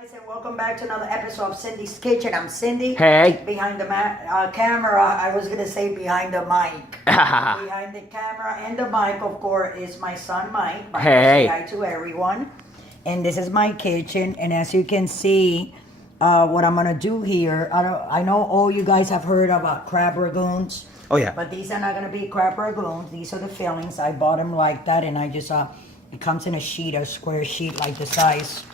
Guys, and welcome back to another episode of Cindy's Kitchen. I'm Cindy. Hey. Behind the camera, I was gonna say behind the mic. Behind the camera and the mic, of course, is my son Mike. Hey. Say hi to everyone. And this is my kitchen, and as you can see, what I'm gonna do here. I know all you guys have heard about crab ragoons. Oh yeah. But these are not gonna be crab ragoons. These are the fillings. I bought them like that, and I just it comes in a square sheet like the size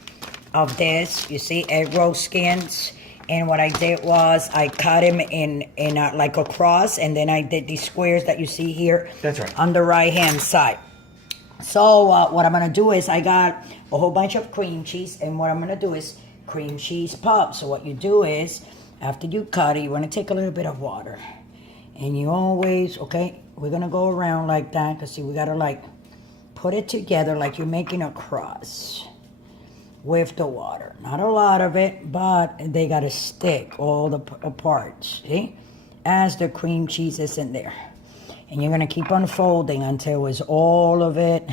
of this. You see, egg roll skins. And what I did was I cut them in like a cross, and then I did these squares that you see here. That's right. On the right hand side. So what I'm gonna do is I got a whole bunch of cream cheese, and what I'm gonna do is cream cheese puffs. So what you do is after you cut it, you want to take a little bit of water, and you always, okay, we're gonna go around like that, because see, we gotta like put it together like you're making a cross with the water. Not a lot of it, but they gotta stick all the parts, see, as the cream cheese is in there. And you're gonna keep on folding until it's all of it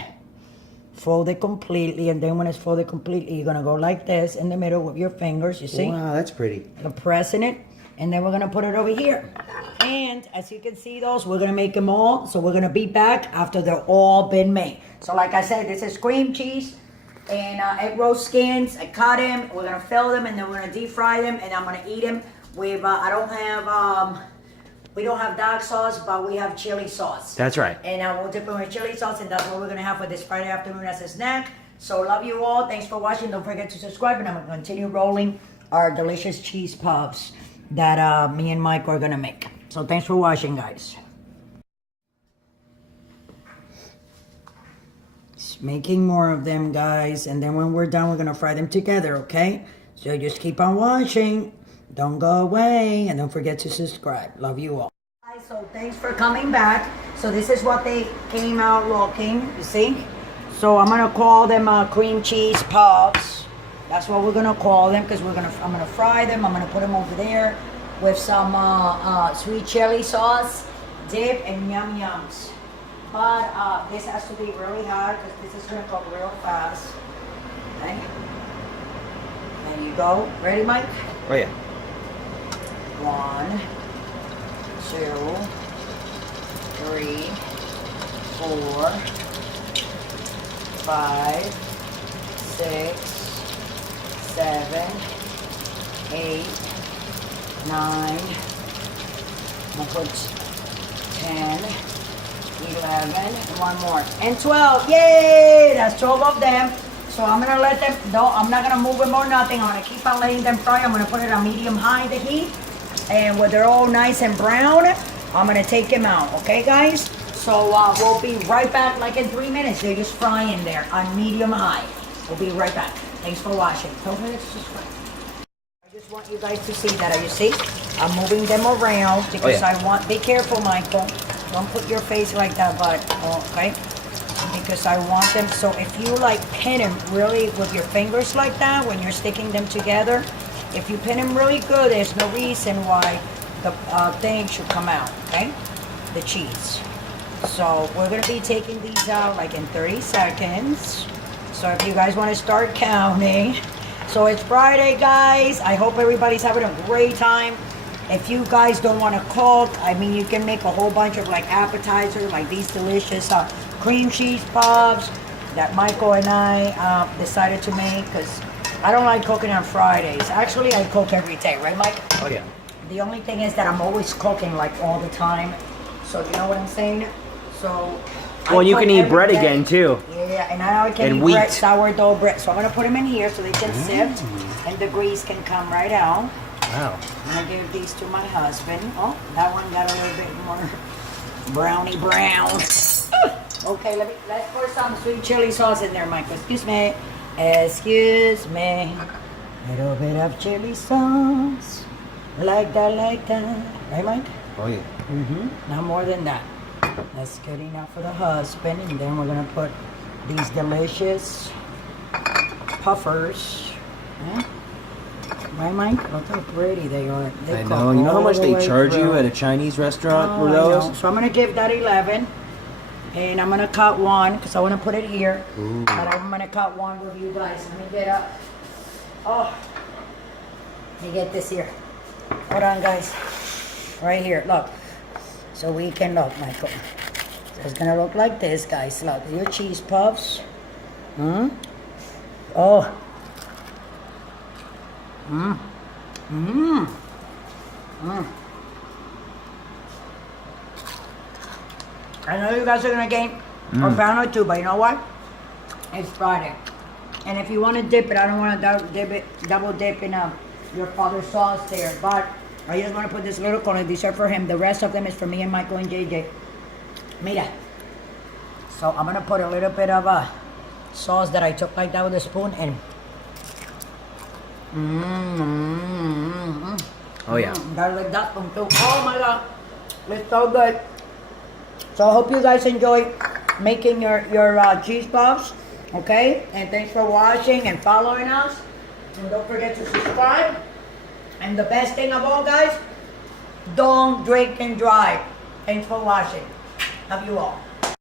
folded completely. And then when it's folded completely, you're gonna go like this in the middle with your fingers, you see? Wow, that's pretty. You're pressing it, and then we're gonna put it over here. And as you can see those, we're gonna make them all. So we're gonna be back after they're all been made. So like I said, this is cream cheese and egg roll skins. I cut them, we're gonna fill them, and then we're gonna deep fry them, and I'm gonna eat them with, we don't have dark sauce, but we have chili sauce. That's right. And we'll dip them with chili sauce, and that's what we're gonna have for this Friday afternoon as a snack. So love you all, thanks for watching. Don't forget to subscribe, and I'm gonna continue rolling our delicious cheese puffs that me and Mike are gonna make. So thanks for watching, guys. Just making more of them, guys, and then when we're done, we're gonna fry them together, okay? So just keep on watching. Don't go away, and don't forget to subscribe. Love you all. Guys, so thanks for coming back. So this is what they came out looking, you see? So I'm gonna call them cream cheese puffs. That's what we're gonna call them, because I'm gonna fry them. I'm gonna put them over there with some sweet chili sauce, dip, and yum yums. But this has to be really hot, because this is gonna cook real fast. Okay. There you go. Ready, Mike? Oh yeah. 1, 2, 3, 4, 5, 6, 7, 8, 9. I'm gonna put 10, 11, and one more, and 12. Yay! That's 12 of them. So I'm gonna let them. No, I'm not gonna move them or nothing. I'm gonna keep on letting them fry. I'm gonna put it on medium high the heat. And when they're all nice and brown, I'm gonna take them out, okay guys? So we'll be right back like in 3 minutes. They're just frying there on medium high. We'll be right back. Thanks for watching. Don't forget to subscribe. I just want you guys to see that. You see? I'm moving them around because I want, be careful, Michael. Don't put your face like that, but, okay? Because I want them, so if you like pin them really with your fingers like that, when you're sticking them together, if you pin them really good, there's no reason why the thing should come out, okay? The cheese. So we're gonna be taking these out like in 30 seconds. So if you guys wanna start counting. So it's Friday, guys. I hope everybody's having a great time. If you guys don't wanna cook, I mean, you can make a whole bunch of like appetizers, like these delicious cream cheese puffs that Michael and I decided to make, because I don't like cooking on Fridays. Actually, I cook every day, right, Mike? Oh yeah. The only thing is that I'm always cooking like all the time. So you know what I'm saying? So Well, you can eat every bread day. again too. Yeah, and now I can And eat wheat. bread, sourdough bread. So I'm gonna put them in here so they can sift, and the grease can come right out. Wow. I'm gonna give these to my husband. Oh, that one got a little bit more brownie brown. Okay, let's pour some sweet chili sauce in there, Michael. Excuse me. Excuse me. Little bit of chili sauce. Like that, like that. Right, Mike? Oh yeah. Not more than that. That's good enough for the husband. And then we're gonna put these delicious puffers. Right, Mike? Look how pretty they are. They I cook know. You know how all much the they way charge you through. at a Chinese restaurant Oh, for I know. those? So I'm gonna give that 11, and I'm gonna cut one because I want to put it here. Ooh. But I'm gonna cut one with you guys. Let me get up Oh, let me get this here. Hold on, guys. Right here, look. So we can look, Michael. So it's gonna look like this, guys. Look, your cheese puffs. Oh. I know you guys are gonna gain a pound or two, but you know what? It's Friday. And if you want to dip it, I don't want to double dip in your father's sauce there. But I just want to put this little corner. These are for him. The rest of them is for me and Michael and JJ. Mira. So I'm going to put a little bit of sauce that I took like that with a spoon. And Oh yeah. garlic that one too. Oh my God. It's so good. So I hope you guys enjoy making your cheese puffs. Okay, and thanks for watching and following us. And don't forget to subscribe. And the best thing of all, guys, don't drink and drive. Thanks for watching. Love you all.